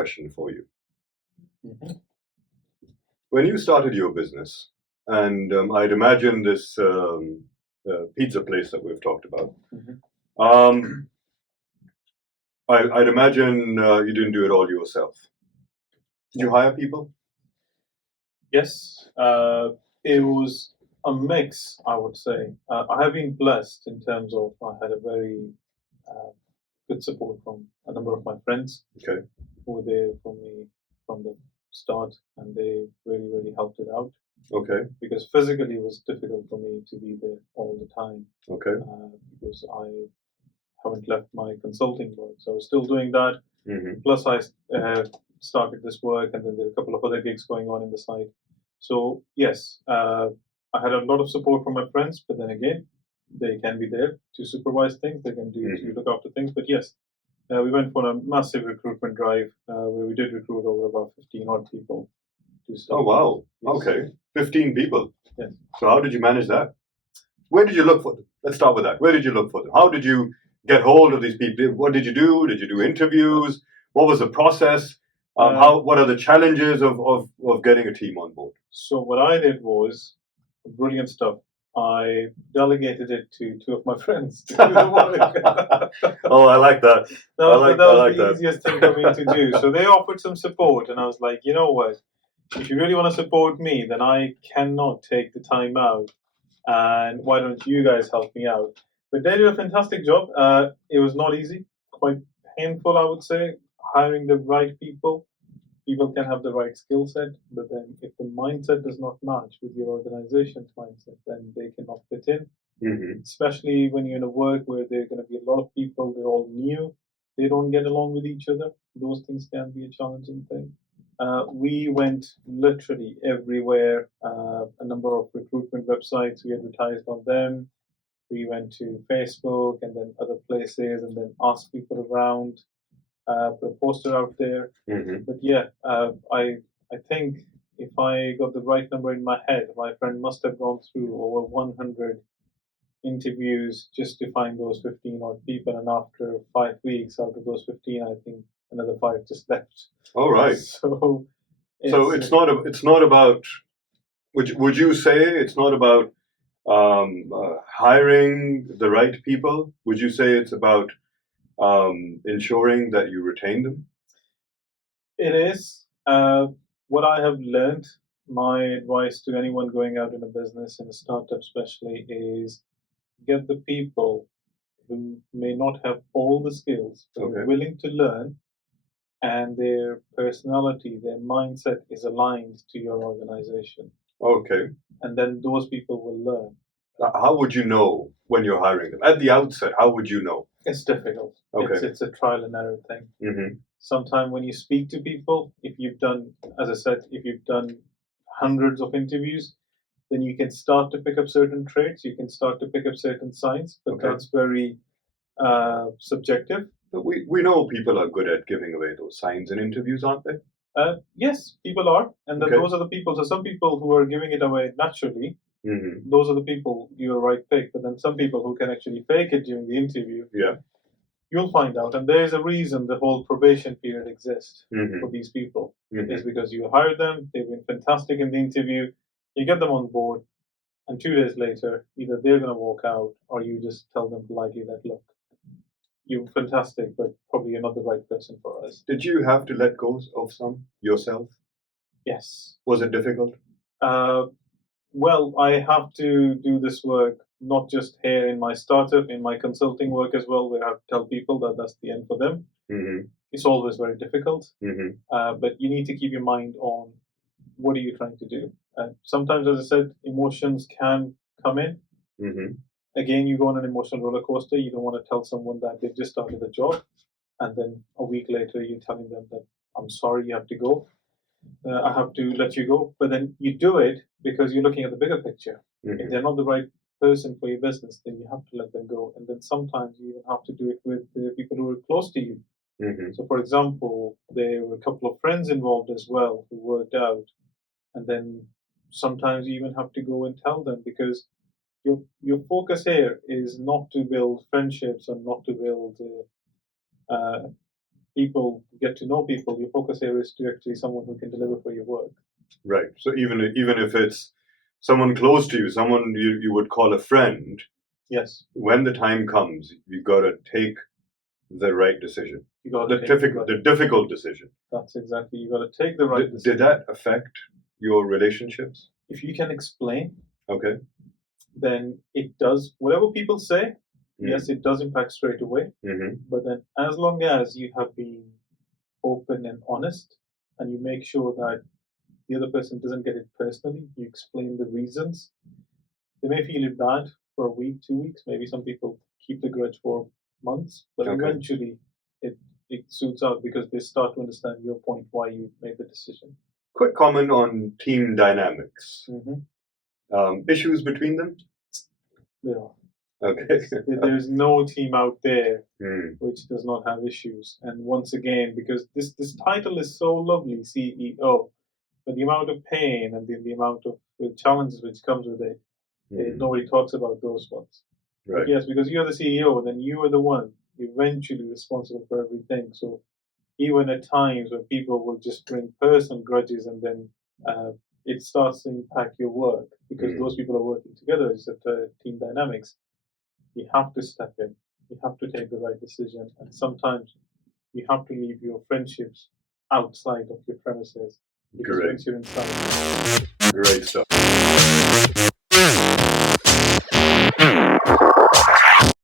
question for you. Mm-hmm. When you started your business, and I'd imagine this pizza place that we've talked about, Mm-hmm. I'd imagine you didn't do it all yourself. Did you hire people? Yes, it was a mix, I would say. I have been blessed in terms of I had a very good support from a number of my friends Okay. who were there for me from the start, and they really helped it out. Okay. Because physically it was difficult for me to be there all the time. Okay. Because I haven't left my consulting work, so I was still doing that. Mm-hmm. Plus, I started this work, and then there are a couple of other gigs going on in the side. So yes, I had a lot of support from my friends, but then again, they can be there to supervise things. They can do to look after things. But yes, we went for a massive recruitment drive where we did recruit over about 15 odd people. Oh wow! Yes. Okay, 15 people. Yes. So how did you manage that? Where did you look for them? Let's start with that. Where did you look for them? How did you get hold of these people? What did you do? Did you do interviews? What was the process? What are the challenges of getting a team on board? So what I did was brilliant stuff. I delegated it to two of my friends to do the work. Oh, I like that. That was the easiest thing for me to do. So they offered some support, and I was like, you know what? If you really want to support me, then I cannot take the time out. And why don't you guys help me out? But they did a fantastic job. It was not easy, quite painful, I would say, hiring the right people. People can have the right skill set, but then if the mindset does not match with your organization's mindset, then they cannot fit in. Mm-hmm. Especially when you're in a work where there are going to be a lot of people, they're all new, they don't get along with each other. Those things can be a challenging thing. We went literally everywhere, a number of recruitment websites, we advertised on them. We went to Facebook and then other places and then asked people around, put a poster out there. Mm-hmm. But yeah, I think if I got the right number in my head, my friend must have gone through over 100 interviews just to find those 15 odd people. And after 5 weeks, out of those 15, I think another 5 just left. All right. So it's not about. Would you say it's not about hiring the right people? Would you say it's about ensuring that you retain them? It is. What I have learned, my advice to anyone going out in a business, in a startup especially, is get the people who may not have all the skills, but are willing to learn, and their personality, their mindset is aligned to your organization. Okay. And then those people will learn. How would you know when you're hiring them? At the outset, how would you know? It's difficult. Okay. It's a trial and error thing. Mm-hmm. Sometimes when you speak to people, if you've done, as I said, if you've done hundreds of interviews, then you can start to pick up certain traits, you can start to pick up certain signs, but that's very subjective. But we know people are good at giving away those signs in interviews, aren't they? Yes, people are, and then those are the people. So some people who are giving it away naturally, those are the people you're right pick. But then some people who can actually fake it during the interview, you'll find out. And there is a reason the whole probation period exists for these people. Is because you hire them, they've been fantastic in the interview, you get them on board, and 2 days later, either they're going to walk out, or you just tell them politely that, look, you're fantastic, but probably you're not the right person for us. Did you have to let go of some yourself? Yes. Was it difficult? Well, I have to do this work not just here in my startup, in my consulting work as well, where I have to tell people that that's the end for them. It's always very difficult, but you need to keep your mind on what are you trying to do. Sometimes, as I said, emotions can come in. Again, you go on an emotional roller coaster. You don't want to tell someone that they've just started a job, and then a week later you're telling them that I'm sorry, you have to go. I have to let you go. But then you do it because you're looking at the bigger picture. If they're not the right person for your business, then you have to let them go. And then sometimes you even have to do it with the people who are close to you. So, for example, there were a couple of friends involved as well who worked out. And then sometimes you even have to go and tell them, because your focus here is not to build friendships and not to build people get to know people, your focus area is to actually someone who can deliver for your work. Right. So even if it's someone close to you, someone you would call a friend, Yes, when the time comes, you got to take the right decision. you got The to difficult decision. That's exactly. You got to take the right decision. Did that affect your relationships? If you can explain, Okay. then it does. Whatever people say, Mm. yes, it does impact straight away. Mm-hmm. But then, as long as you have been open and honest, and you make sure that the other person doesn't get it personally, you explain the reasons. They may feel it bad for a week, 2 weeks. Maybe some people keep the grudge for months, but Okay. eventually it suits out because they start to understand your point why you made the decision. Quick comment on team dynamics. Mm-hmm. Issues between them? Yeah. Okay. There's no team out there Mm. which does not have issues. And once again, because this title is so lovely, CEO, but the amount of pain and the amount of challenges which comes with it, nobody talks about those ones. Right. Yes, because you're the CEO, then you are the one eventually responsible for everything. So even at times when people will just bring personal grudges and then it starts to impact your work because those people are working together. It's a team dynamics. You have to step in. You have to take the right decision. And sometimes you have to leave your friendships outside of your premises because Great. once you're inside, Great stuff.